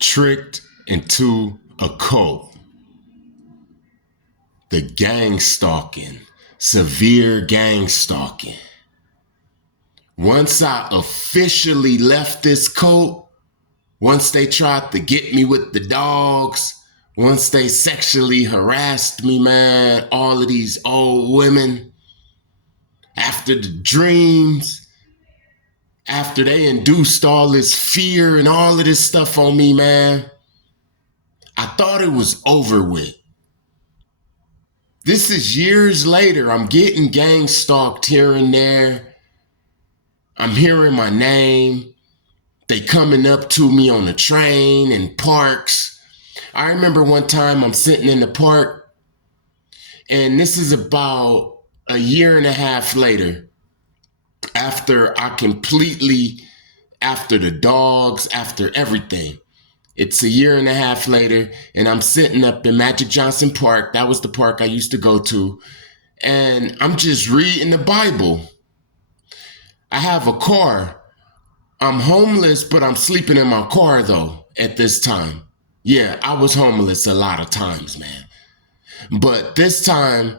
tricked into a cult. The gang stalking, severe gang stalking. Once I officially left this cult, once they tried to get me with the dogs, once they sexually harassed me, man, all of these old women, after the dreams, after they induced all this fear and all of this stuff on me, man, I thought it was over with. This is years later. I'm getting gang stalked here and there. I'm hearing my name. They coming up to me on the train and parks. I remember one time I'm sitting in the park, and this is about a year and a half later, after the dogs, after everything. It's a year and a half later, and I'm sitting up in Magic Johnson Park. That was the park I used to go to. And I'm just reading the Bible. I have a car. I'm homeless, but I'm sleeping in my car, though, at this time. Yeah, I was homeless a lot of times, man. But this time,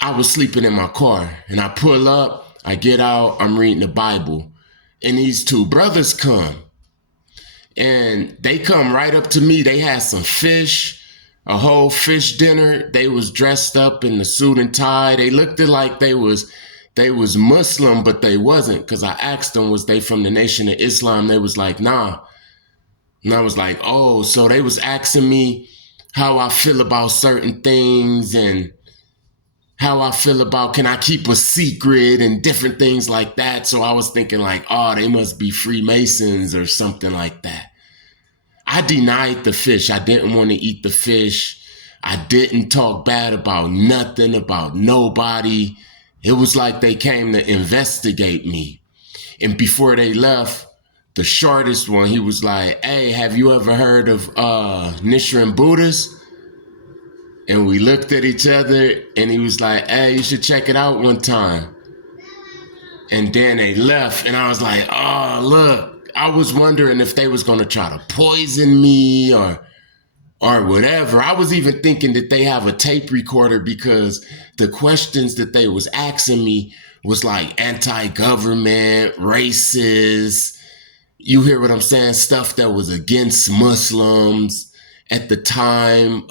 I was sleeping in my car. And I pull up, I get out, I'm reading the Bible. And these two brothers come. And they come right up to me. They had some fish, a whole fish dinner. They was dressed up in the suit and tie. They looked like they was Muslim, but they wasn't, because I asked them, was they from the Nation of Islam? They was like, nah. And I was like, oh, so they was asking me how I feel about certain things and how I feel about, can I keep a secret and different things like that. So I was thinking like, oh, they must be Freemasons or something like that. I denied the fish. I didn't want to eat the fish. I didn't talk bad about nothing, about nobody. It was like they came to investigate me. And before they left, the shortest one, he was like, hey, have you ever heard of Nichiren Buddhist? And we looked at each other, and he was like, hey, you should check it out one time. And then they left, and I was like, oh, look, I was wondering if they was going to try to poison me or whatever. I was even thinking that they have a tape recorder, because the questions that they was asking me was like anti-government, racist. You hear what I'm saying? Stuff that was against Muslims at the time.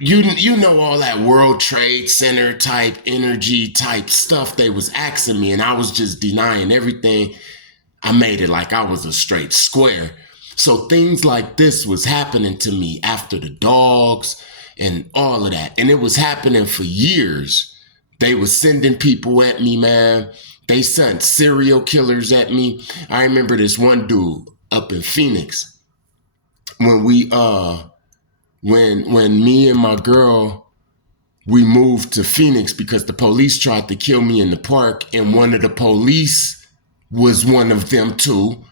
You know, all that World Trade Center type energy type stuff they was asking me, and I was just denying everything. I made it like I was a straight square. So things like this was happening to me after the dogs and all of that. And it was happening for years. They was sending people at me, man. They sent serial killers at me. I remember this one dude up in Phoenix when when me and my girl, we moved to Phoenix because the police tried to kill me in the park, and one of the police was one of them too.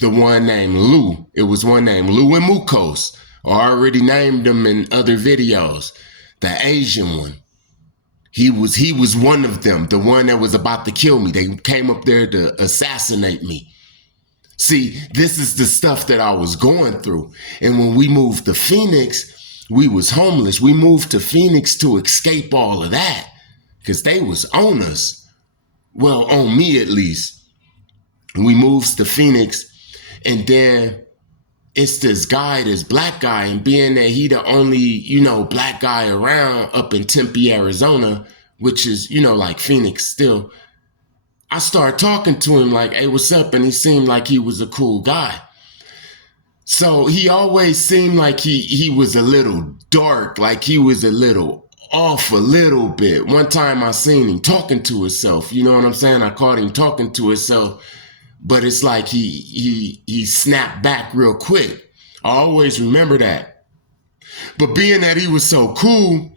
The one named Lou. It was one named Lou and Mukos. I already named them in other videos. The Asian one. He was one of them, the one that was about to kill me. They came up there to assassinate me. See, this is the stuff that I was going through. And when we moved to Phoenix, we was homeless. We moved to Phoenix to escape all of that, because they was on us. Well, on me at least. We moved to Phoenix, and then it's this guy, this black guy, and being that he the only, black guy around up in Tempe, Arizona, which is, like Phoenix still, I started talking to him like, hey, what's up? And he seemed like he was a cool guy. So he always seemed like he was a little dark, like he was a little off a little bit. One time I seen him talking to himself, you know what I'm saying? I caught him talking to himself, but it's like he snapped back real quick. I always remember that. But being that he was so cool,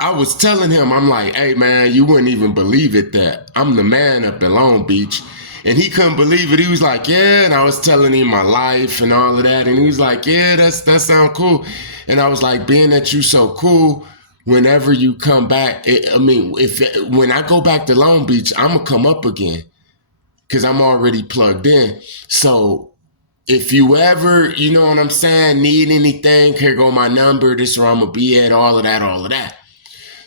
I was telling him, I'm like, hey, man, you wouldn't even believe it that I'm the man up in Long Beach. And he couldn't believe it. He was like, yeah. And I was telling him my life and all of that. And he was like, yeah, that sounds cool. And I was like, being that you so cool, whenever you come back, when I go back to Long Beach, I'm going to come up again, because I'm already plugged in. So If you ever, you know what I'm saying, need anything, here go my number, this where I'm gonna be at, all of that, all of that.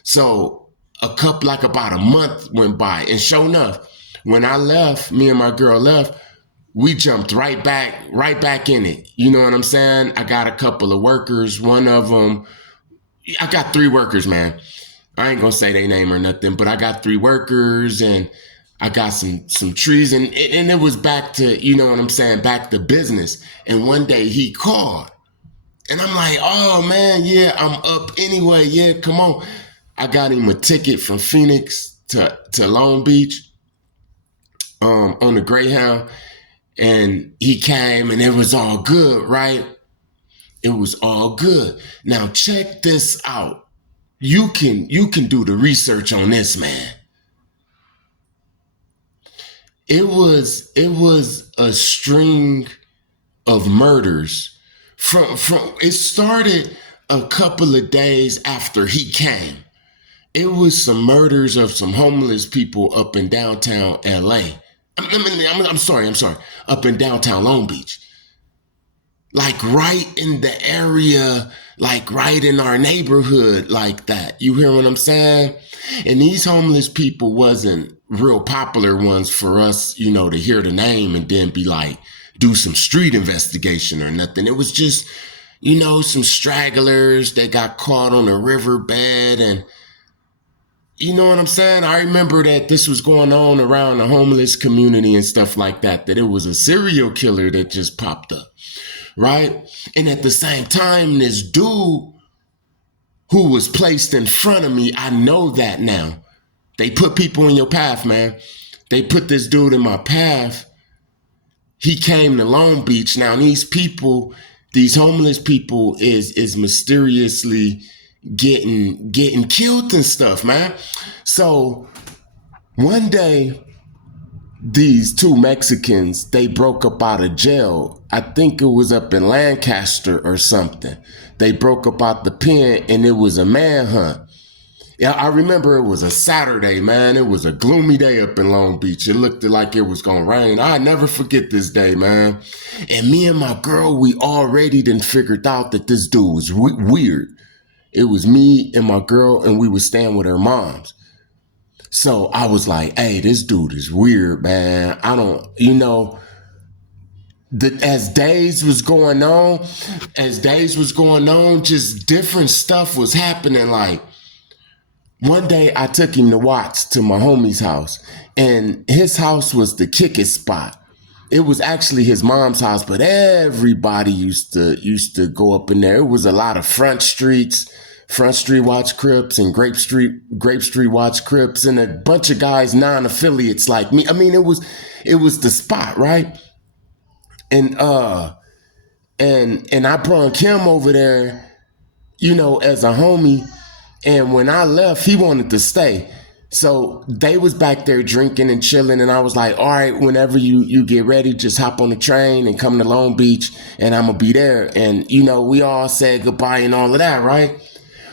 So like about a month went by, and sure enough, when I left, me and my girl left, we jumped right back in it. You know what I'm saying? I got a couple of workers. One of them, I got 3 workers, man. I ain't gonna say their name or nothing, but I got 3 workers, and I got some trees, and it was back to, you know what I'm saying, back to business. And one day he called, and I'm like, oh man, yeah, I'm up anyway. Yeah, come on. I got him a ticket from Phoenix to Long Beach, on the Greyhound, and he came, and it was all good, right? It was all good. Now check this out. You can do the research on this, man. It was a string of murders. From it started a couple of days after he came. It was some murders of some homeless people up in downtown LA. I'm sorry, up in downtown Long Beach. Like right in the area, like right in our neighborhood, like that. You hear what I'm saying? And these homeless people wasn't real popular ones for us, to hear the name and then be like, do some street investigation or nothing. It was just, some stragglers that got caught on a riverbed, and you know what I'm saying? I remember that this was going on around the homeless community and stuff like that it was a serial killer that just popped up, right? And at the same time, this dude who was placed in front of me, I know that now. They put people in your path, man. They put this dude in my path. He came to Long Beach. Now, these homeless people is mysteriously getting killed and stuff, man. So one day, these 2 Mexicans, they broke up out of jail. I think it was up in Lancaster or something. They broke up out the pen, and it was a manhunt. Yeah, I remember it was a Saturday, man. It was a gloomy day up in Long Beach. It looked like it was gonna rain. I never forget this day, man. And me and my girl, we already done figured out that this dude was weird. It was me and my girl, and we were staying with her moms. So I was like, hey, this dude is weird, man. I don't, as days was going on, just different stuff was happening. Like, one day I took him to Watts to my homie's house, and his house was the kickest spot. It was actually his mom's house, but everybody used to go up in there. It was a lot of Front Street Watch Crips and Grape Street Watch Crips, and a bunch of guys, non-affiliates like me. I mean, it was the spot, right? And and I brought him over there, as a homie. And when I left, he wanted to stay. So they was back there drinking and chilling. And I was like, all right, whenever you get ready, just hop on the train and come to Long Beach, and I'm going to be there. And, we all said goodbye and all of that, right?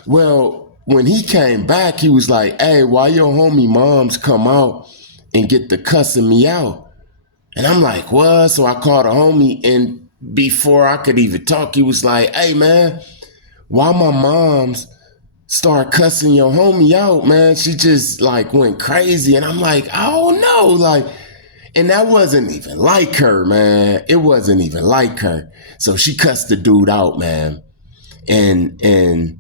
Well, when he came back, he was like, hey, why your homie moms come out and get to cussing me out? And I'm like, what? So I called a homie, and before I could even talk, he was like, hey, man, why my moms start cussing your homie out, man? She just like went crazy. And I'm like, oh no, like, and that wasn't even like her, man. It wasn't even like her. So she cussed the dude out, man. And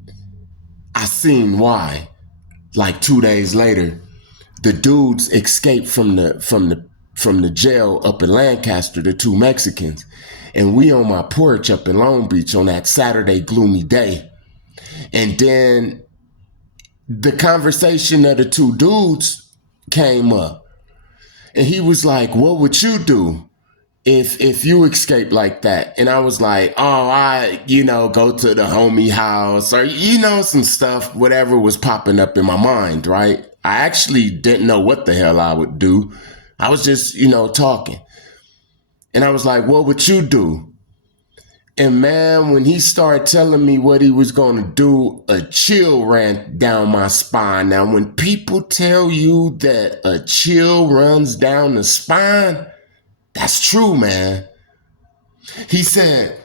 I seen why. Like 2 days later, the dudes escaped from the jail up in Lancaster, the 2 Mexicans. And we on my porch up in Long Beach on that Saturday gloomy day. And then the conversation of the 2 dudes came up, and he was like, what would you do if you escape like that? And I was like, oh, I go to the homie house, or some stuff, whatever was popping up in my mind, right? I actually didn't know what the hell I would do. I was just talking, and I was like, what would you do? And man, when he started telling me what he was going to do, a chill ran down my spine. Now, when people tell you that a chill runs down the spine, that's true, man. He said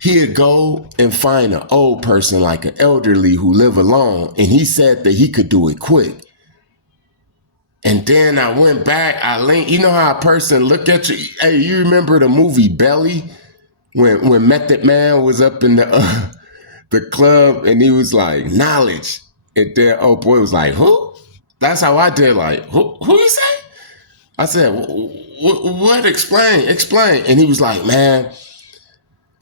he'd go and find an old person, like an elderly who live alone, and he said that he could do it quick. And then I went back, I linked, you know how a person look at you? Hey, you remember the movie Belly? When Method Man was up in the club and he was like, knowledge. And then old boy was like, who? That's how I did, like, who you say? I said, what? Explain. And he was like, man,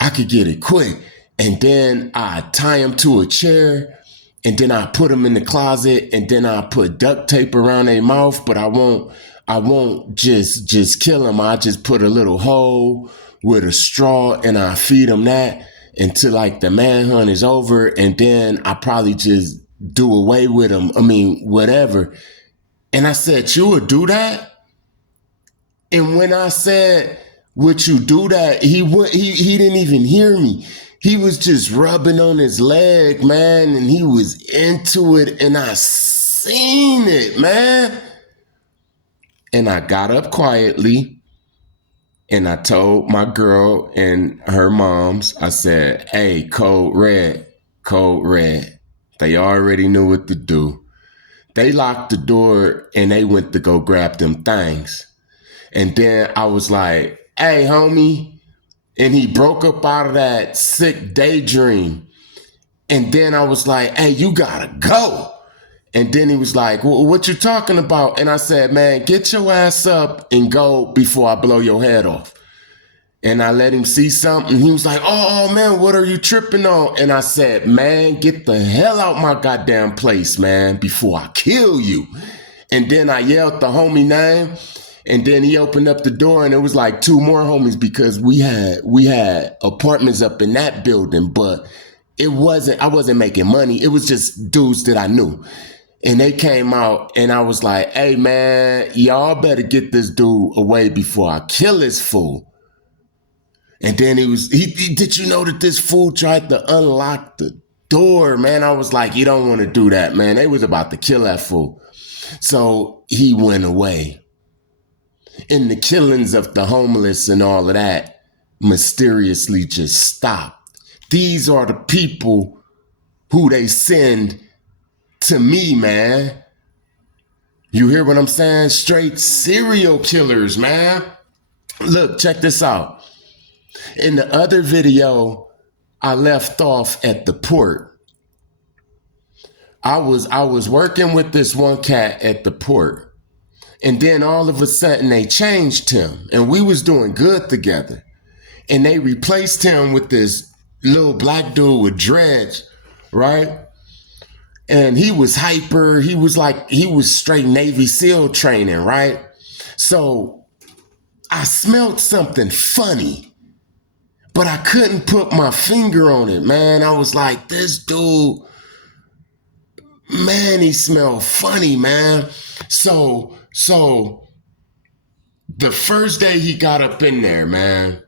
I could get it quick. And then I tie him to a chair, and then I put them in the closet, and then I put duct tape around their mouth, but I won't just kill them. I just put a little hole with a straw, and I feed them that until like the manhunt is over, and then I probably just do away with them. I mean, whatever. And I said, you would do that? And when I said, would you do that? He didn't even hear me. He was just rubbing on his leg, man, and he was into it, and I seen it, man. And I got up quietly, and I told my girl and her moms, I said, hey, code red. They already knew what to do. They locked the door, and they went to go grab them things. And then I was like, hey, homie. And he broke up out of that sick daydream. And then I was like, hey, you gotta go. And then he was like, well, what you talking about? And I said, man, get your ass up and go before I blow your head off. And I let him see something. He was like, oh, man, what are you tripping on? And I said, man, get the hell out my goddamn place, man, before I kill you. And then I yelled the homie name. And then he opened up the door, and it was like two more homies, because we had apartments up in that building, but I wasn't making money. It was just dudes that I knew. And they came out, and I was like, hey man, y'all better get this dude away before I kill this fool. And then he did you know that this fool tried to unlock the door, man? I was like, you don't want to do that, man. They was about to kill that fool. So he went away. And the killings of the homeless and all of that mysteriously just stopped. These are the people who they send to me, man. You hear what I'm saying? Straight serial killers, man. Look, check this out. In the other video, I left off at the port. I was working with this one cat at the port. And then all of a sudden they changed him, and we was doing good together. And they replaced him with this little black dude with dreads, right? And he was hyper. He was straight Navy SEAL training, right? So I smelled something funny, but I couldn't put my finger on it, man. I was like, this dude, man, he smelled funny, man. So the first day he got up in there, man,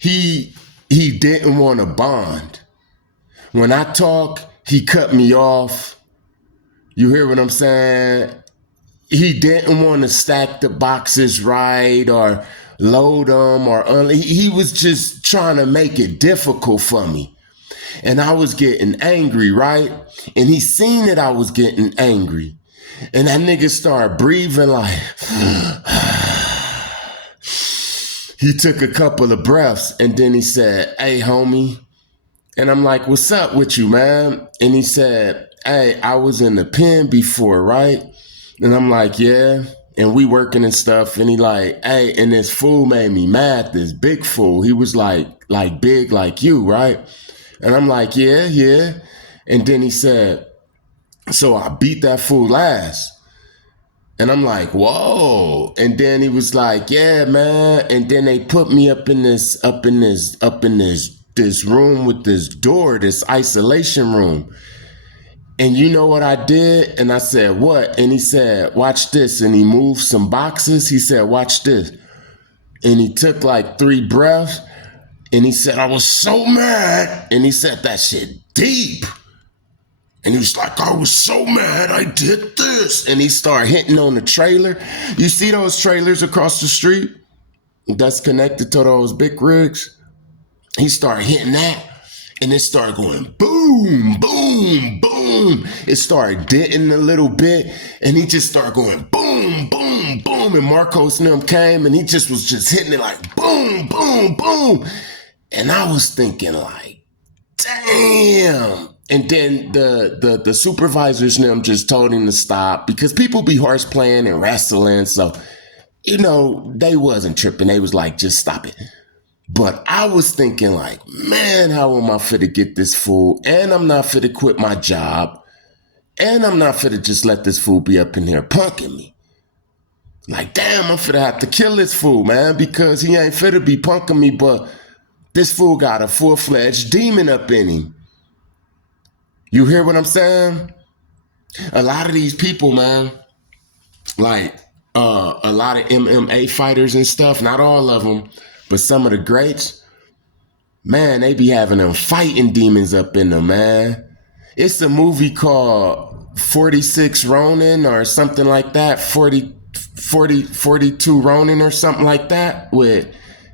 he didn't want to bond. When I talk, he cut me off. You hear what I'm saying? He didn't want to stack the boxes right or load them he was just trying to make it difficult for me. And I was getting angry, right? And he seen that I was getting angry. And that nigga started breathing like, he took a couple of breaths, and then he said, hey, homie. And I'm like, what's up with you, man? And he said, hey, I was in the pen before, right? And I'm like, yeah. And we working and stuff. And he like, hey, and this fool made me mad, this big fool. He was like big like you, right? And I'm like, yeah. And then he said, so I beat that fool ass. And I'm like, whoa. And then he was like, yeah, man. And then they put me up in this room with this door, this isolation room. And you know what I did? And I said, what? And he said, watch this. And he moved some boxes. He said, watch this. And he took like 3 breaths. And he said, I was so mad. And he said that shit deep. And he was like, I was so mad I did this. And he started hitting on the trailer. You see those trailers across the street? that's connected to those big rigs. He started hitting that, and it started going boom, boom, boom. It started denting a little bit, and he just started going boom, boom, boom. And Marcos and them came, and he just was just hitting it like boom, boom, boom. And I was thinking like, damn. And then the supervisors and them just told him to stop because people be horse playing and wrestling. So, they wasn't tripping. They was like, just stop it. But I was thinking like, man, how am I fit to get this fool? And I'm not fit to quit my job. And I'm not fit to just let this fool be up in here punking me. Like, damn, I'm fit to have to kill this fool, man, because he ain't fit to be punking me, but this fool got a full-fledged demon up in him. You hear what I'm saying? A lot of these people, man, like a lot of MMA fighters and stuff, not all of them, but some of the greats, man, they be having them fighting demons up in them, man. It's a movie called 46 Ronin or something like that, 42 Ronin or something like that with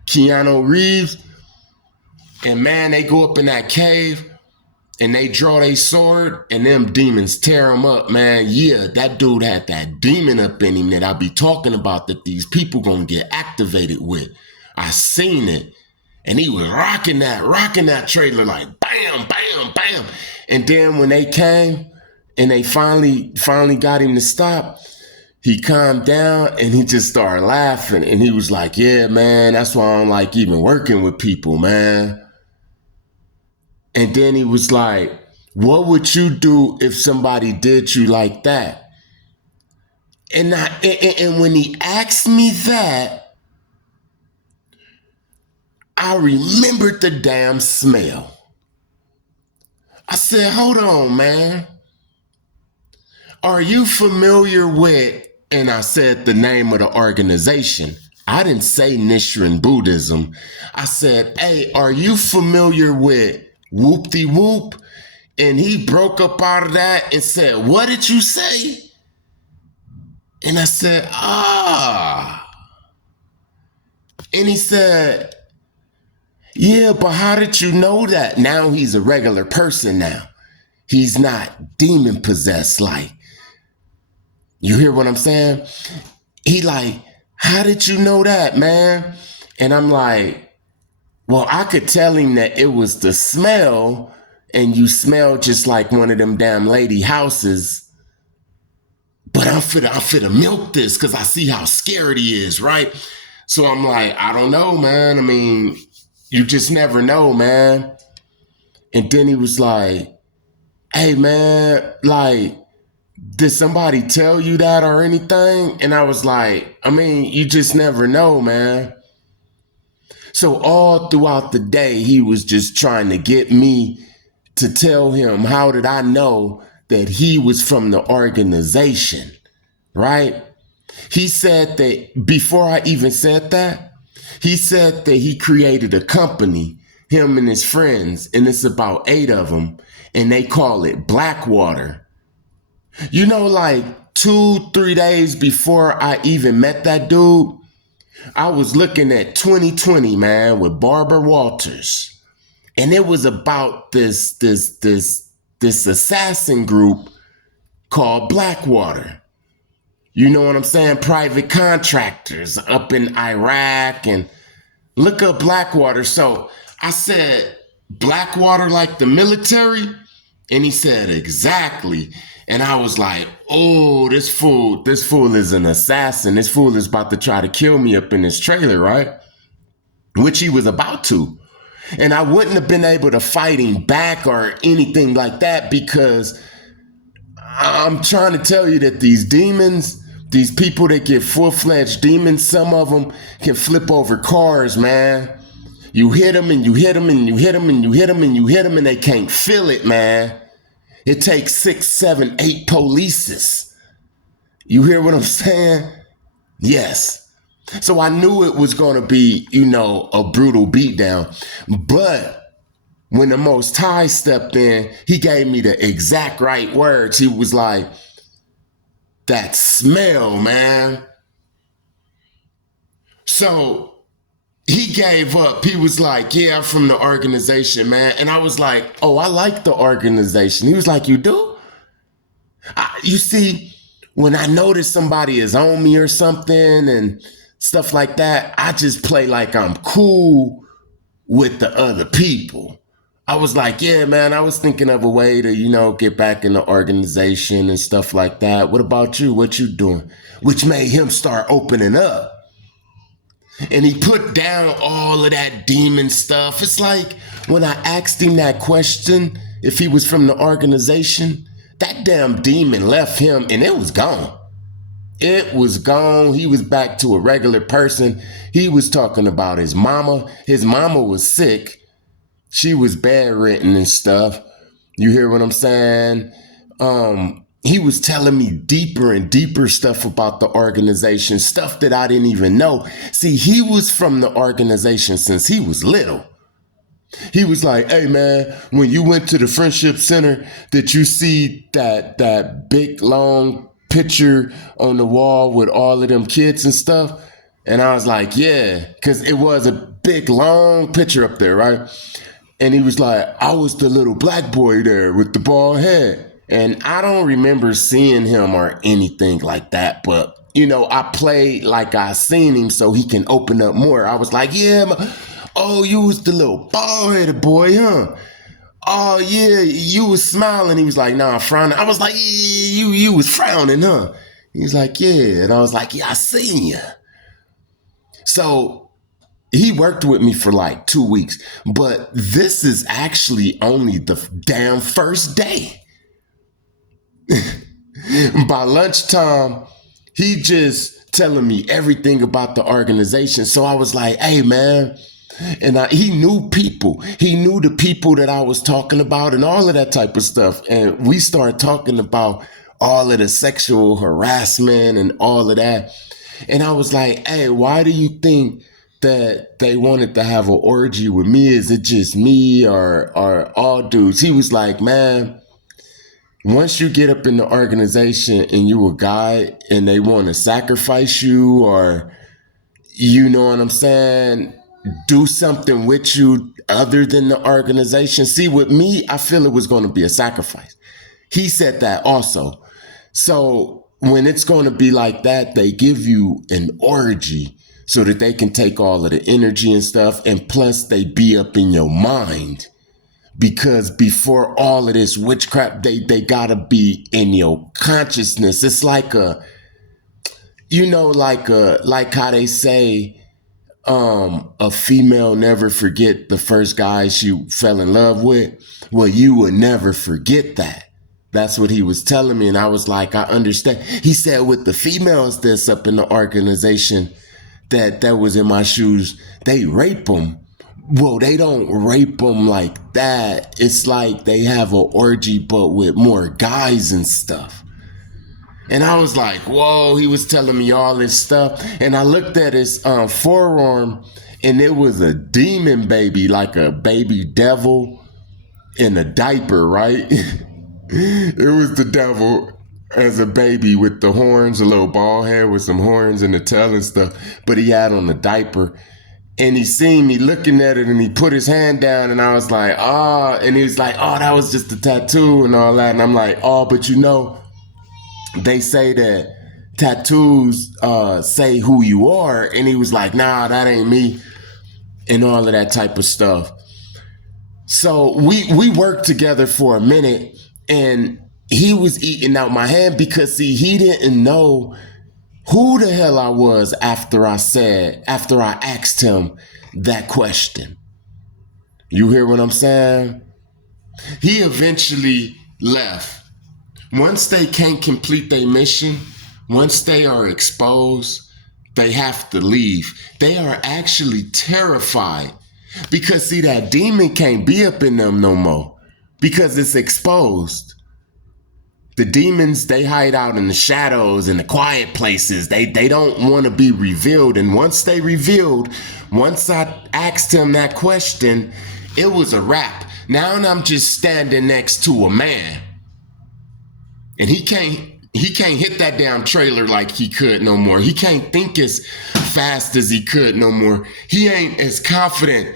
Keanu Reeves. And man, they go up in that cave and they draw their sword and them demons tear them up, man. Yeah, that dude had that demon up in him that I be talking about that these people gonna get activated with. I seen it. And he was rocking that trailer like bam, bam, bam. And then when they came and they finally got him to stop, he calmed down and he just started laughing. And he was like, yeah, man, that's why I don't like even working with people, man. And then he was like, what would you do if somebody did you like that? And when he asked me that, I remembered the damn smell. I said, hold on, man. Are you familiar with, and I said the name of the organization. I didn't say Nichiren Buddhism. I said, hey, are you familiar with Whoop-de-Whoop? And he broke up out of that and said, what did you say? And I said, And he said, yeah, but how did you know that? Now he's a regular person now. He's not demon possessed like. You hear what I'm saying? He like, how did you know that, man? And I'm like, well, I could tell him that it was the smell and you smell just like one of them damn lady houses. But I'm finna milk this because I see how scared he is, right? So I'm like, I don't know, man. I mean, you just never know, man. And then he was like, hey, man, like, did somebody tell you that or anything? And I was like, I mean, you just never know, man. So all throughout the day, he was just trying to get me to tell him, how did I know that he was from the organization, right? He said that before I even said that, he said that he created a company, him and his friends, and it's about 8 of them, and they call it Blackwater. You know, like 2-3 days before I even met that dude, I was looking at 2020, man, with Barbara Walters. And it was about this assassin group called Blackwater. You know what I'm saying? Private contractors up in Iraq, and look up Blackwater. So I said, Blackwater like the military? And he said, exactly. And I was like, oh, this fool is an assassin. This fool is about to try to kill me up in this trailer, right? Which he was about to. And I wouldn't have been able to fight him back or anything like that because I'm trying to tell you that these demons, these people that get full-fledged demons, some of them can flip over cars, man. You hit them and you hit them and you hit them and you hit them and you hit them and they can't feel it, man. It takes 6, 7, 8 polices. You hear what I'm saying? Yes. So I knew it was going to be, a brutal beatdown. But when the Most High stepped in, he gave me the exact right words. He was like, that smell, man. So he gave up. He was like, yeah, I'm from the organization, man. And I was like, oh, I like the organization. He was like, you do? You see, when I notice somebody is on me or something and stuff like that, I just play like I'm cool with the other people. I was like, yeah, man, I was thinking of a way to, get back in the organization and stuff like that. What about you? What you doing? Which made him start opening up. And he put down all of that demon stuff. It's like when I asked him that question, if he was from the organization, that damn demon left him and it was gone. It was gone. He was back to a regular person. He was talking about his mama. His mama was sick. She was bedridden and stuff. You hear what I'm saying? He was telling me deeper and deeper stuff about the organization, stuff that I didn't even know. See, he was from the organization since he was little. He was like, hey man, when you went to the Friendship Center, did you see that big long picture on the wall with all of them kids and stuff? And I was like, yeah, because it was a big long picture up there, right? And he was like, I was the little black boy there with the bald head. And I don't remember seeing him or anything like that, but I played like I seen him so he can open up more. I was like, yeah, oh, you was the little bald-headed boy, huh? Oh, yeah, you was smiling. He was like, nah, I'm frowning. I was like, yeah, you was frowning, huh? He was like, yeah. And I was like, yeah, I seen you. So he worked with me for like 2 weeks, but this is actually only the damn first day. By lunchtime, he just telling me everything about the organization. So I was like, hey, man. And he knew people. He knew the people that I was talking about and all of that type of stuff. And we started talking about all of the sexual harassment and all of that. And I was like, hey, why do you think that they wanted to have an orgy with me? Is it just me or all dudes? He was like, man, once you get up in the organization and you a guy and they want to sacrifice you or, you know what I'm saying, do something with you other than the organization. See, with me, I feel it was going to be a sacrifice. He said that also. So when it's going to be like that, they give you an orgy so that they can take all of the energy and stuff. And plus they be up in your mind. Because before all of this witchcraft, they gotta be in your consciousness. It's like like how they say, a female never forget the first guy she fell in love with. Well, you would never forget that. That's what he was telling me. And I was like, I understand. He said with the females that's up in the organization that was in my shoes, they rape them. Well, they don't rape them like that. It's like they have an orgy, but with more guys and stuff. And I was like, whoa, he was telling me all this stuff. And I looked at his forearm and it was a demon baby, like a baby devil in a diaper, right? It was the devil as a baby with the horns, a little bald head with some horns and the tail and stuff. But he had on a diaper. And he seen me looking at it and he put his hand down and I was like, and he was like, oh, that was just a tattoo and all that. And I'm like, oh, but they say that tattoos say who you are. And he was like, nah, that ain't me and all of that type of stuff. So we worked together for a minute and he was eating out my hand because, see, he didn't know who the hell I was after I asked him that question. You hear what I'm saying? He eventually left. Once they can't complete their mission, once they are exposed, they have to leave. They are actually terrified because, see, that demon can't be up in them no more because it's exposed. The demons, they hide out in the shadows and the quiet places. They don't want to be revealed. And once they revealed, once I asked him that question, it was a wrap. Now I'm just standing next to a man. And he can't He can't hit that damn trailer like he could no more. He can't think as fast as he could no more. He ain't as confident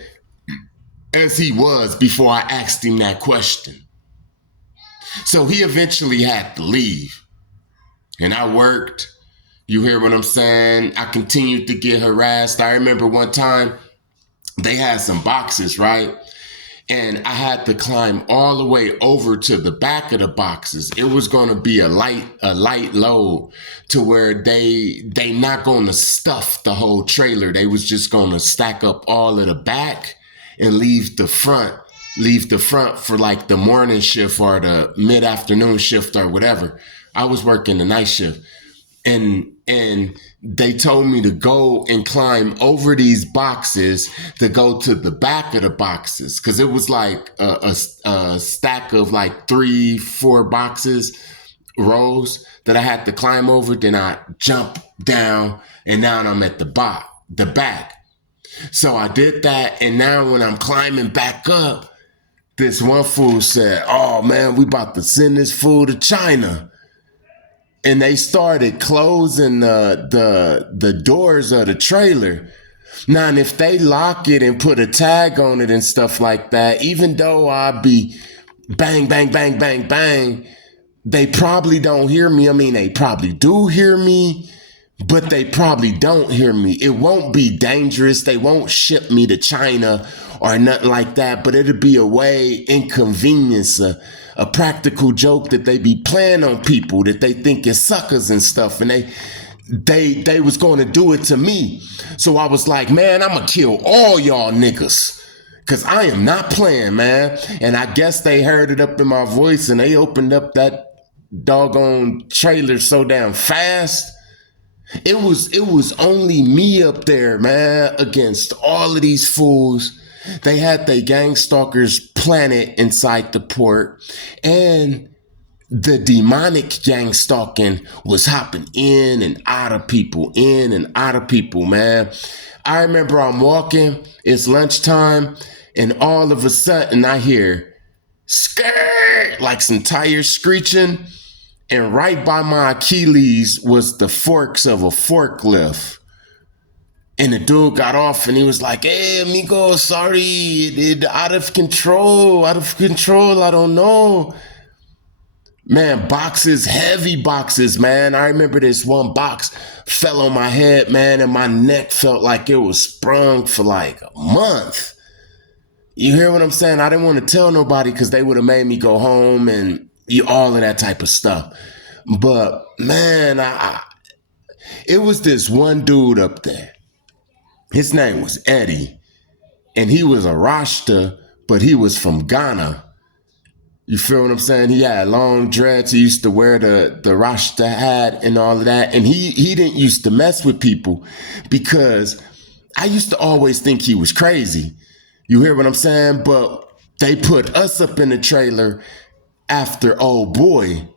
as he was before I asked him that question. So he eventually had to leave. And I worked. You hear what I'm saying? I continued to get harassed. I remember one time they had some boxes, right? And I had to climb all the way over to the back of the boxes. It was going to be a light load to where they not going to stuff the whole trailer. They was just going to stack up all of the back and leave the front for like the morning shift or the mid-afternoon shift or whatever. I was working the night shift. And they told me to go and climb over these boxes to go to the back of the boxes, because it was like a stack of like 3-4 boxes, rows that I had to climb over. Then I jump down, and now I'm at the back. So I did that, and now when I'm climbing back up, this one fool said, "Oh man, we about to send this fool to China." And they started closing the doors of the trailer. Now, and if they lock it and put a tag on it and stuff like that, even though I be bang, bang, bang, bang, bang, they probably don't hear me. I mean, they probably do hear me, but they probably don't hear me. It won't be dangerous. They won't ship me to China or nothing like that, but it'll be a way inconvenience, a practical joke that they be playing on people that they think is suckers and stuff. And they was going to do it to me. So I was like, man, I'm going to kill all y'all niggas, because I am not playing, man. And I guess they heard it up in my voice, and they opened up that doggone trailer so damn fast. It was only me up there, man, against all of these fools. They had their gang stalkers planted inside the port, and the demonic gang stalking was hopping in and out of people, man. I remember I'm walking, it's lunchtime, and all of a sudden I hear skirt, like some tires screeching, and right by my Achilles was the forks of a forklift. And the dude got off and he was like, "Hey, amigo, sorry, it out of control, I don't know." Man, boxes, heavy boxes, man. I remember this one box fell on my head, man, and my neck felt like it was sprung for like a month. You hear what I'm saying? I didn't want to tell nobody because they would have made me go home and all of that type of stuff. But man, it was this one dude up there. His name was Eddie, and he was a Rasta, but he was from Ghana. You feel what I'm saying? He had long dreads. He used to wear the Rasta hat and all of that. And he didn't used to mess with people because I used to always think he was crazy. You hear what I'm saying? But they put us up in the trailer after old boy,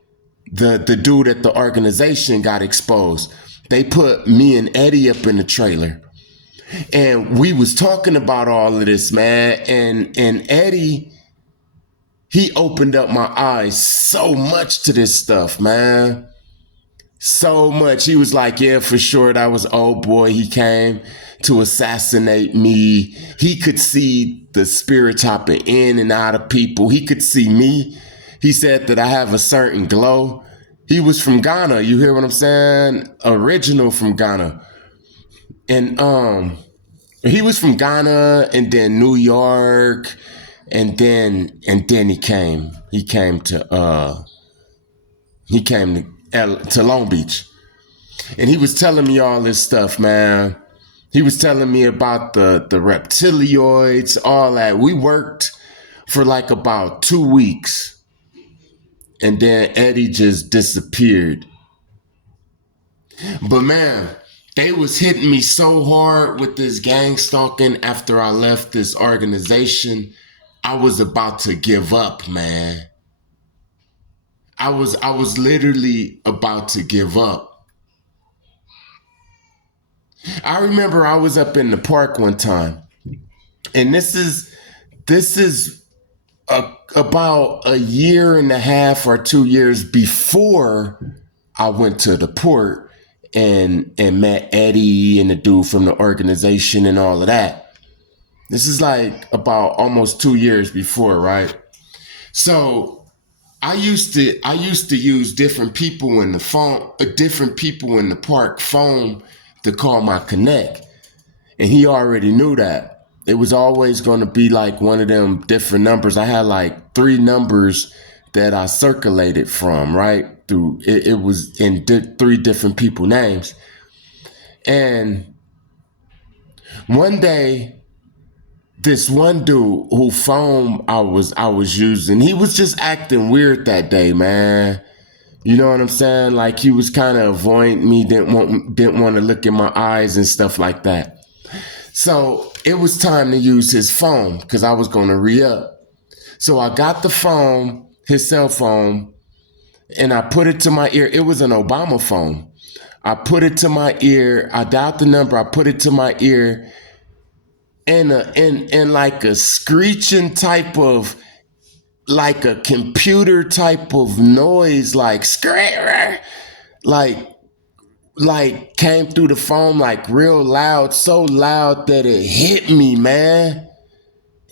the dude at the organization, got exposed. They put me and Eddie up in the trailer. And we was talking about all of this, man. And Eddie, he opened up my eyes so much to this stuff, man. So much. He was like, "Yeah, for sure, that was old boy. He came to assassinate me." He could see the spirits hopping in and out of people. He could see me. He said that I have a certain glow. He was from Ghana. You hear what I'm saying? Original from Ghana. And he was from Ghana, and then New York, and then he came to Long Beach, and he was telling me all this stuff, man. He was telling me about the reptilioids, all that. We worked for like about 2 weeks, and then Eddie just disappeared. But man, they was hitting me so hard with this gang stalking after I left this organization. I was about to give up, man. I was literally about to give up. I remember I was up in the park one time, and this is about a year and a half or 2 years before I went to the port and met Eddie and the dude from the organization and all of that. This is like about almost 2 years before, right? So I used to use different people in the phone, different people in the park phone to call my connect, and he already knew that. It was always going to be like one of them different numbers. I had like 3 numbers that I circulated from, right? Through it was in 3 different people names. And one day, this one dude who phone I was using, he was just acting weird that day, man. You know what I'm saying? Like he was kind of avoiding me, didn't want to look in my eyes and stuff like that. So it was time to use his phone because I was going to re-up. So I got the phone, his cell phone, and I put it to my ear. It was an Obama phone. I put it to my ear. I dialed the number. I put it to my ear, and in like a screeching type of, like a computer type of noise, like screamer, like came through the phone like real loud, so loud that it hit me, man.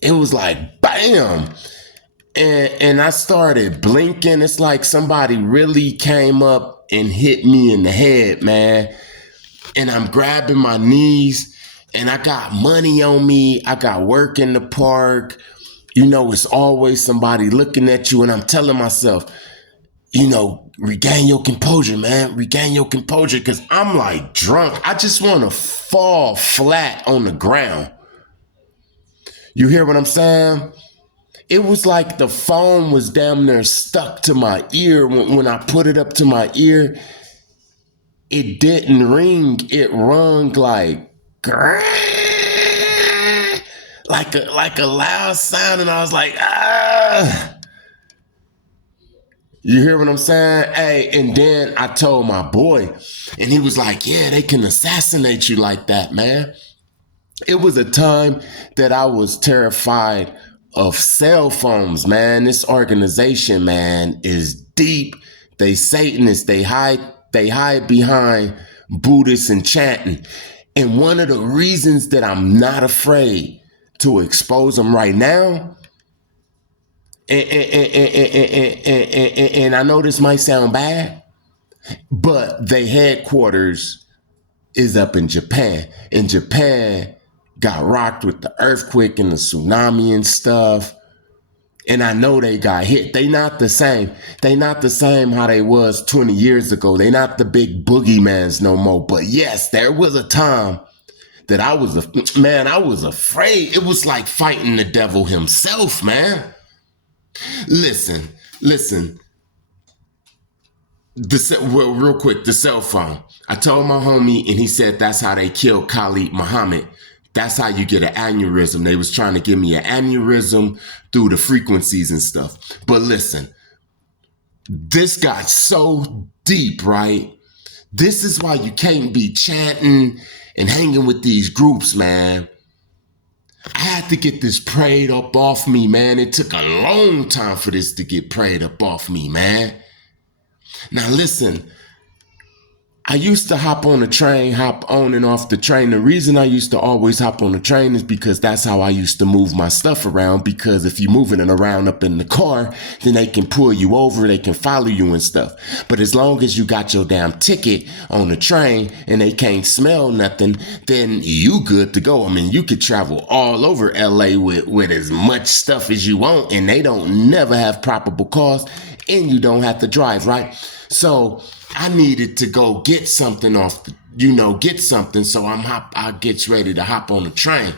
It was like bam. And I started blinking. It's like somebody really came up and hit me in the head, man. And I'm grabbing my knees, and I got money on me. I got work in the park. You know, it's always somebody looking at you, and I'm telling myself, regain your composure, man. Regain your composure, because I'm like drunk. I just want to fall flat on the ground. You hear what I'm saying? It was like the phone was damn near stuck to my ear. When I put it up to my ear, it didn't ring. It rung like like a loud sound, and I was like, ah. You hear what I'm saying? Hey, and then I told my boy, and he was like, yeah, they can assassinate you like that, man. It was a time that I was terrified of cell phones, man. This organization, man, is deep. They Satanists. They hide behind Buddhists and chanting. And one of the reasons that I'm not afraid to expose them right now, and I know this might sound bad, but their headquarters is up in Japan. And Japan got rocked with the earthquake and the tsunami and stuff. And I know they got hit. They not the same. They not the same how they was 20 years ago. They not the big boogeymans no more. But yes, there was a time that I was afraid. It was like fighting the devil himself, man. Listen. Real quick, the cell phone. I told my homie, and he said that's how they killed Khalid Muhammad. That's how you get an aneurysm. They was trying to give me an aneurysm through the frequencies and stuff. But listen, this got so deep, right? This is why you can't be chanting and hanging with these groups, man. I had to get this prayed up off me, man. It took a long time for this to get prayed up off me, man. Now listen, I used to hop on the train, hop on and off the train. The reason I used to always hop on the train is because that's how I used to move my stuff around. Because if you're moving it around up in the car, then they can pull you over, they can follow you and stuff. But as long as you got your damn ticket on the train and they can't smell nothing, then you good to go. I mean, you could travel all over LA with as much stuff as you want, and they don't never have probable cause, and you don't have to drive, right? So I needed to go get something get something. So I gets ready to hop on the train.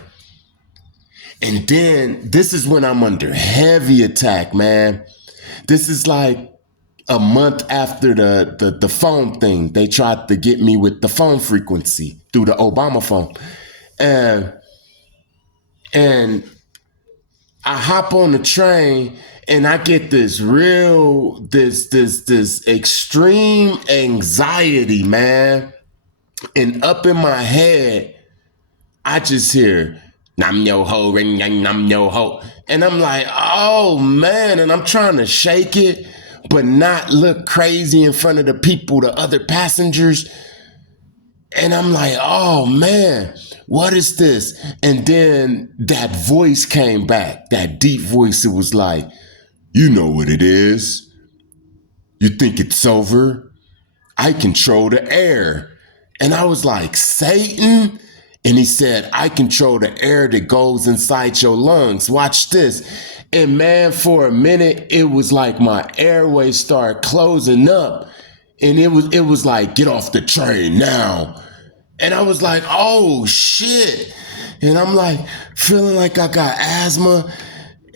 And then this is when I'm under heavy attack, man. This is like a month after the phone thing. They tried to get me with the phone frequency through the Obama phone. And I hop on the train, and I get this extreme anxiety, man. And up in my head, I just hear "Nam yo ho, ring yang nam yo ho," and I'm like, oh man, and I'm trying to shake it, but not look crazy in front of the people, the other passengers. And I'm like, oh man, what is this? And then that voice came back, that deep voice. It was like, you know what it is. You think it's over? I control the air. And I was like, Satan? And he said, I control the air that goes inside your lungs. Watch this. And man, for a minute, it was like my airways started closing up. And it was like, get off the train now. And I was like, oh shit. And I'm like feeling like I got asthma.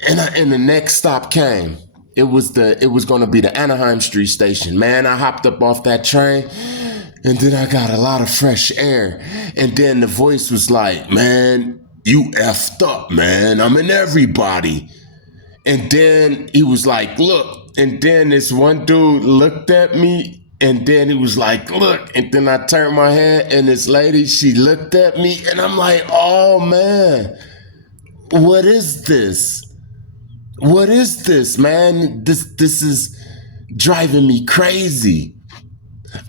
And the next stop came. It was gonna be the Anaheim Street station. Man, I hopped up off that train and then I got a lot of fresh air. And then the voice was like, man, you effed up, man. I'm in everybody. And then he was like, look. And then this one dude looked at me and then he was like, look. And then I turned my head and this lady, she looked at me and I'm like, oh man, what is this? What is this, man? This is driving me crazy.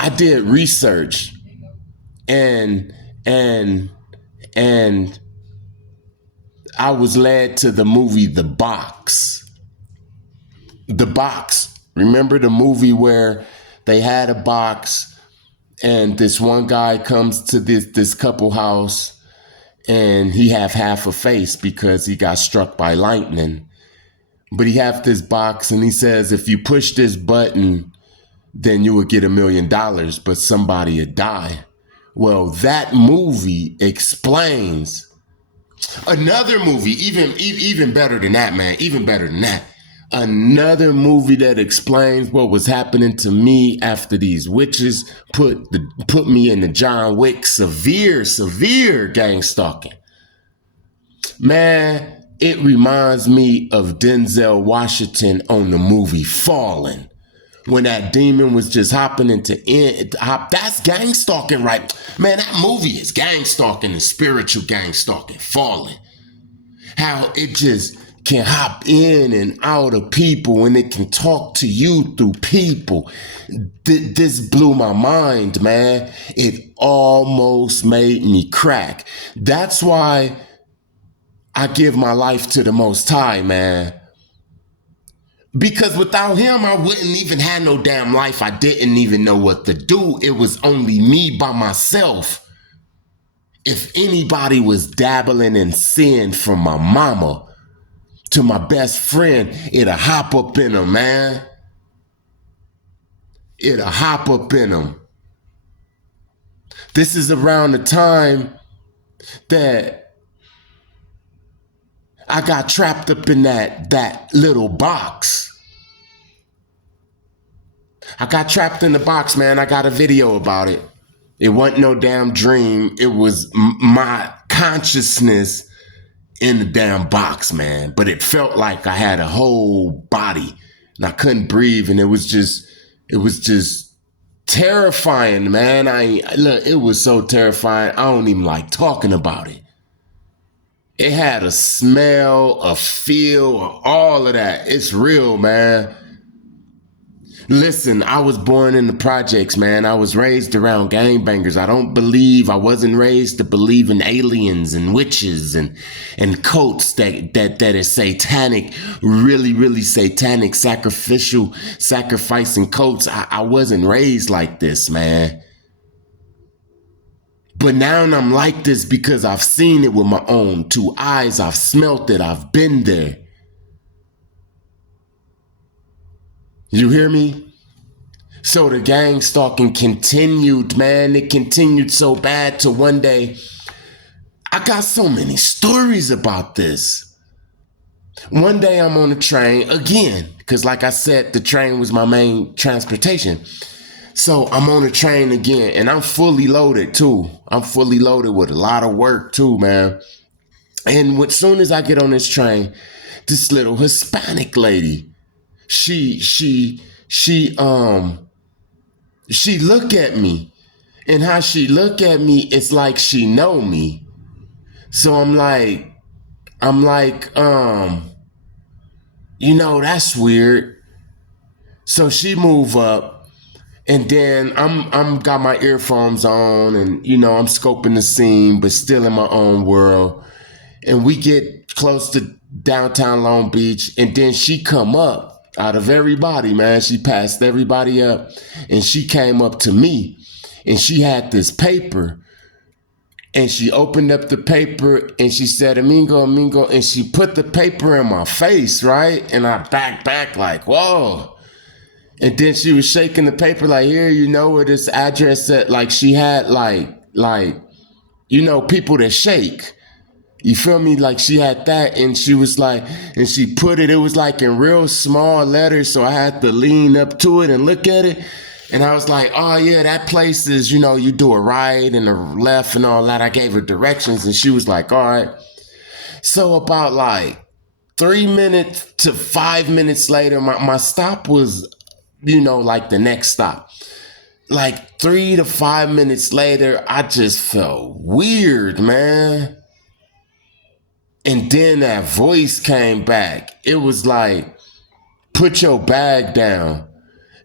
I did research and I was led to the movie The Box. The Box. Remember the movie where they had a box and this one guy comes to this couple house and he have half a face because he got struck by lightning. But he have this box and he says, if you push this button, then you would get $1 million, but somebody would die. Well, that movie explains another movie, even better than that, man, even better than that. Another movie that explains what was happening to me after these witches put me in the John Wick severe gang stalking. Man, it reminds me of Denzel Washington on the movie Fallen. When that demon was just hopping that's gang stalking, right? Man, that movie is gang stalking and spiritual gang stalking, Fallen. How it just can hop in and out of people and it can talk to you through people. This blew my mind, man. It almost made me crack. That's why I give my life to the Most High, man. Because without him, I wouldn't even have no damn life. I didn't even know what to do. It was only me by myself. If anybody was dabbling in sin from my mama to my best friend, it'll hop up in them, man. It'll hop up in them. This is around the time that I got trapped up in that little box. I got trapped in the box, man. I got a video about it. It wasn't no damn dream. It was my consciousness in the damn box, man. But it felt like I had a whole body and I couldn't breathe. And it was just terrifying, man. Look, it was so terrifying. I don't even like talking about it. It had a smell, a feel, all of that. It's real, man. Listen, I was born in the projects, man. I was raised around gangbangers. I wasn't raised to believe in aliens and witches and cults that is satanic, really satanic, sacrificing cults. I wasn't raised like this, man. But now I'm like this because I've seen it with my own 2 eyes. I've smelt it. I've been there. You hear me? So the gang stalking continued, man. It continued so bad till one day, I got so many stories about this. One day I'm on a train again, because like I said, the train was my main transportation. So I'm on a train again and I'm fully loaded too. I'm fully loaded with a lot of work too, man. And as soon as I get on this train, this little Hispanic lady, she look at me, and how she look at me, it's like she know me. So I'm like, that's weird. So she move up, and then I'm got my earphones on, and I'm scoping the scene, but still in my own world. And we get close to downtown Long Beach, and then she come up out of everybody, man. She passed everybody up, and she came up to me, and she had this paper, and she opened up the paper, and she said, "Amigo, amigo," and she put the paper in my face, right? And I back like, whoa. And then she was shaking the paper like, "Here, where this address at?" Like she had like people that shake. You feel me? Like she had that, and she was like, and she put it was like in real small letters, so I had to lean up to it and look at it. And I was like, "Oh yeah, that place is, you do a right and a left and all that." I gave her directions, and she was like, "All right." So about like 3 minutes to 5 minutes later, my stop was, like the next stop. Like 3 to 5 minutes later, I just felt weird, man. And then that voice came back. It was like, "Put your bag down."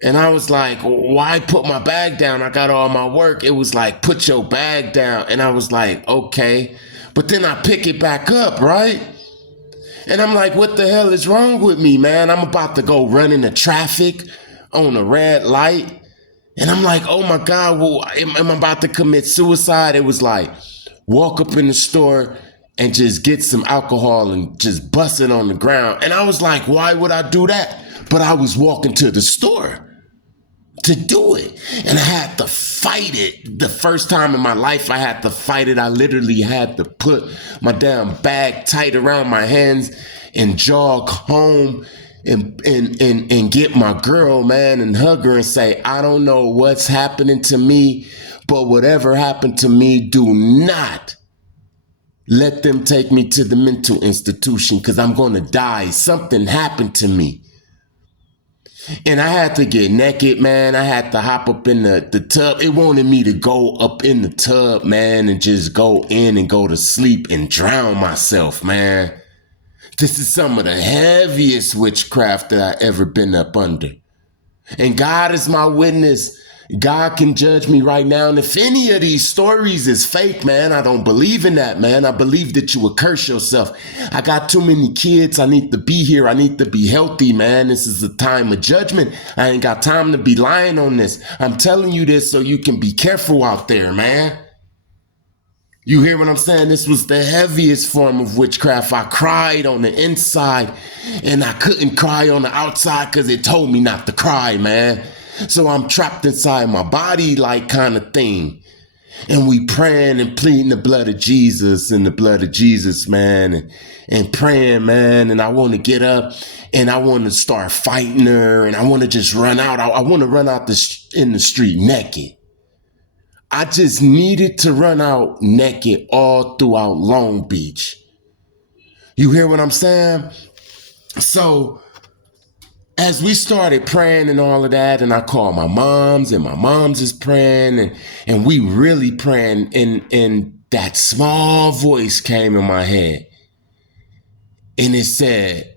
And I was like, "Why put my bag down? I got all my work." It was like, "Put your bag down." And I was like, "Okay." But then I pick it back up, right? And I'm like, "What the hell is wrong with me, man? I'm about to go run into traffic on a red light." And I'm like, "Oh my God, well, am I about to commit suicide?" It was like, walk up in the store and just get some alcohol and just bust it on the ground. And I was like, "Why would I do that?" But I was walking to the store to do it. And I had to fight it. The first time in my life I had to fight it. I literally had to put my damn bag tight around my hands and jog home and get my girl, man, and hug her and say, "I don't know what's happening to me, but whatever happened to me, do not let them take me to the mental institution, because I'm going to die. Something happened to me." And I had to get naked, man. I had to hop up in the tub. It wanted me to go up in the tub, man, and just go in and go to sleep and drown myself, man. This is some of the heaviest witchcraft that I ever been up under. And God is my witness. God can judge me right now. And if any of these stories is fake, man, I don't believe in that, man. I believe that you will curse yourself. I got too many kids. I need to be here. I need to be healthy, man. This is a time of judgment. I ain't got time to be lying on this. I'm telling you this so you can be careful out there, man. You hear what I'm saying? This was the heaviest form of witchcraft. I cried on the inside, and I couldn't cry on the outside because it told me not to cry, man. So I'm trapped inside my body, like, kind of thing. And we praying and pleading the blood of Jesus and the blood of Jesus, man, and praying, man. And I want to get up and I want to start fighting her, and I want to just run out. I want to run out in the street naked. I just needed to run out naked all throughout Long Beach. You hear what I'm saying? So as we started praying and all of that, and I called my moms, and my moms is praying, and we really praying, and that small voice came in my head, and it said,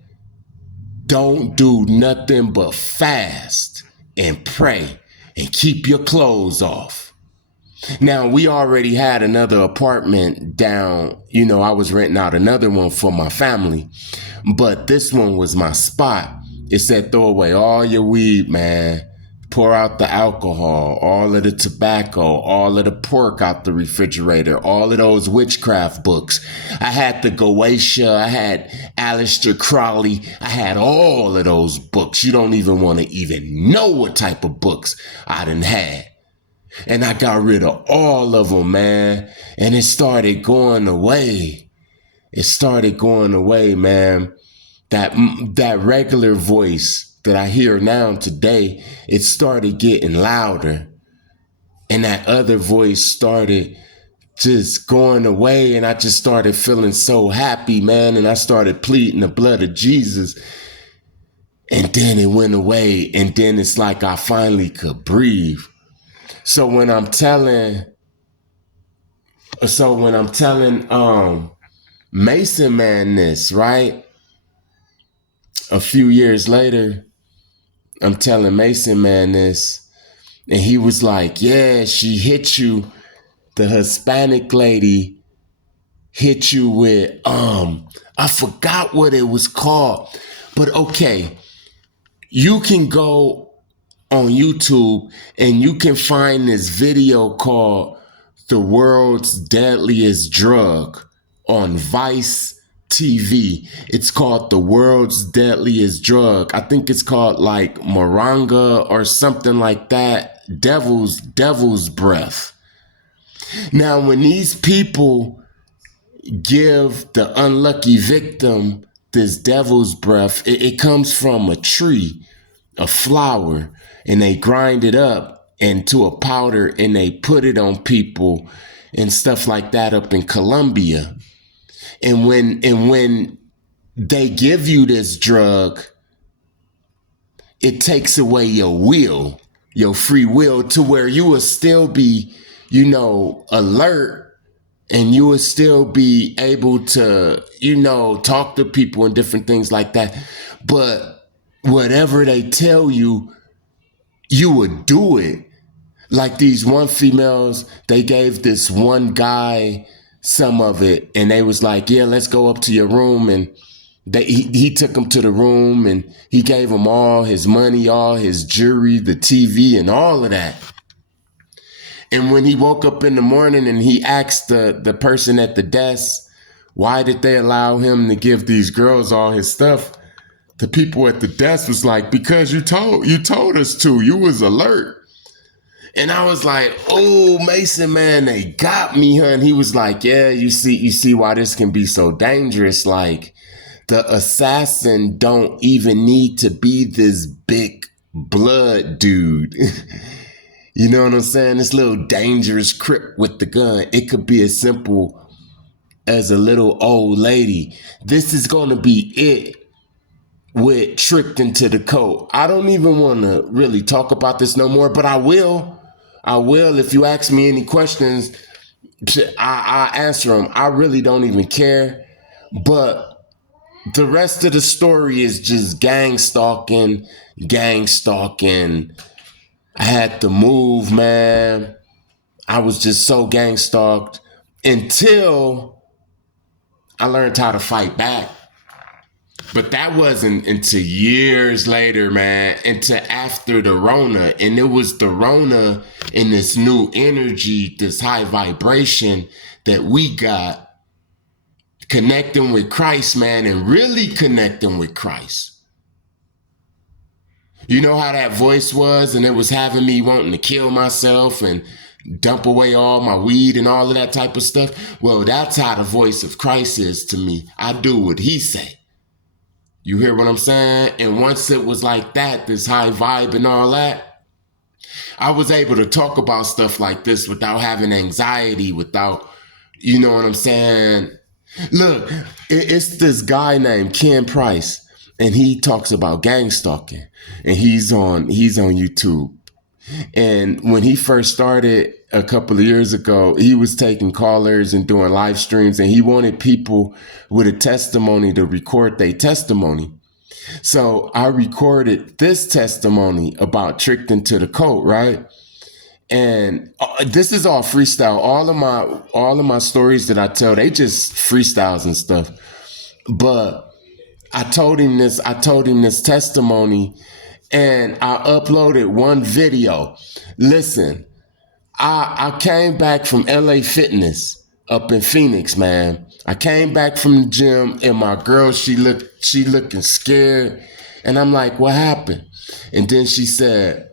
"Don't do nothing but fast and pray and keep your clothes off." Now, we already had another apartment down. I was renting out another one for my family, but this one was my spot. It said, "Throw away all your weed, man. Pour out the alcohol, all of the tobacco, all of the pork out the refrigerator, all of those witchcraft books." I had the Goetia, I had Aleister Crowley, I had all of those books. You don't even want to even know what type of books I done had. And I got rid of all of them, man. And it started going away. It started going away, man. That regular voice that I hear now today, it started getting louder. And that other voice started just going away. And I just started feeling so happy, man. And I started pleading the blood of Jesus. And then it went away. And then it's like I finally could breathe. So when I'm telling Mason Man this, right? A few years later, I'm telling Mason Man this, and he was like, yeah, she hit you. The Hispanic lady hit you with, I forgot what it was called. But okay, you can go on YouTube and you can find this video called The World's Deadliest Drug on Vice TV. It's called The World's Deadliest Drug. I think it's called like Moringa or something like that. Devil's breath. Now, when these people give the unlucky victim this devil's breath, it comes from a tree, a flower, and they grind it up into a powder and they put it on people and stuff like that up in Colombia. And when they give you this drug, it takes away your will, your free will, to where you will still be, alert, and you will still be able to, talk to people and different things like that. But whatever they tell you, you would do it. Like these one females, they gave this one guy some of it, and they was like, yeah, let's go up to your room. And he took him to the room, and he gave him all his money, all his jewelry, the TV, and all of that. And when he woke up in the morning and he asked the person at the desk, why did they allow him to give these girls all his stuff? The people at the desk was like, because you told us to. You was alert. And I was like, oh, Mason, man, they got me, huh? And he was like, yeah, you see why this can be so dangerous. Like, the assassin don't even need to be this big blood dude. You know what I'm saying? This little dangerous crip with the gun. It could be as simple as a little old lady. This is going to be it with Tricked into the Code. I don't even want to really talk about this no more, but I will. If you ask me any questions, I answer them. I really don't even care. But the rest of the story is just gang stalking. I had to move, man. I was just so gang stalked until I learned how to fight back. But that wasn't until years later, man, into after the Rona. And it was the Rona and this new energy, this high vibration that we got, connecting with Christ, man, and really connecting with Christ. You know how that voice was, and it was having me wanting to kill myself and dump away all my weed and all of that type of stuff? Well, that's how the voice of Christ is to me. I do what he say. You hear what I'm saying? And once it was like that, this high vibe and all that, I was able to talk about stuff like this without having anxiety, without, you know what I'm saying? Look, it's this guy named Ken Price, and he talks about gang stalking, and he's on YouTube. And when he first started a couple of years ago, he was taking callers and doing live streams, and he wanted people with a testimony to record their testimony. So I recorded this testimony about Tricked into the Code, right? And this is all freestyle. All of my stories that I tell, they just freestyles and stuff. But I told him this testimony, and I uploaded one video. Listen, I came back from LA Fitness up in Phoenix, man. I came back from the gym, and my girl, she looking scared. And I'm like, what happened? And then she said,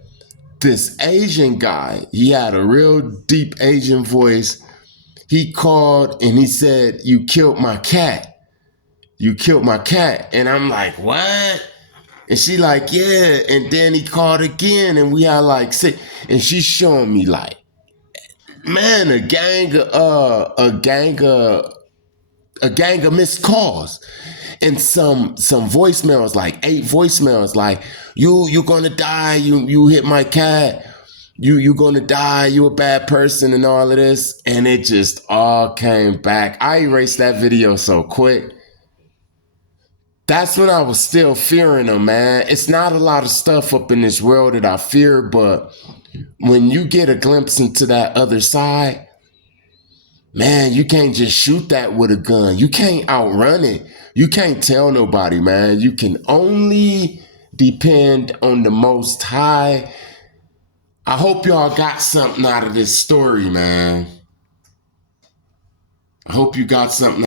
this Asian guy, he had a real deep Asian voice. He called and he said, you killed my cat. You killed my cat. And I'm like, what? And she like, yeah. And then he called again, and we had like six. And she's showing me like, man, a gang of missed calls. And some voicemails, like 8 voicemails, like, you gonna die, you hit my cat, you gonna die, you a bad person, and all of this. And it just all came back. I erased that video so quick. That's when I was still fearing them, man. It's not a lot of stuff up in this world that I fear, but when you get a glimpse into that other side, man, you can't just shoot that with a gun. You can't outrun it. You can't tell nobody, man. You can only depend on the Most High. I hope y'all got something out of this story, man. I hope you got something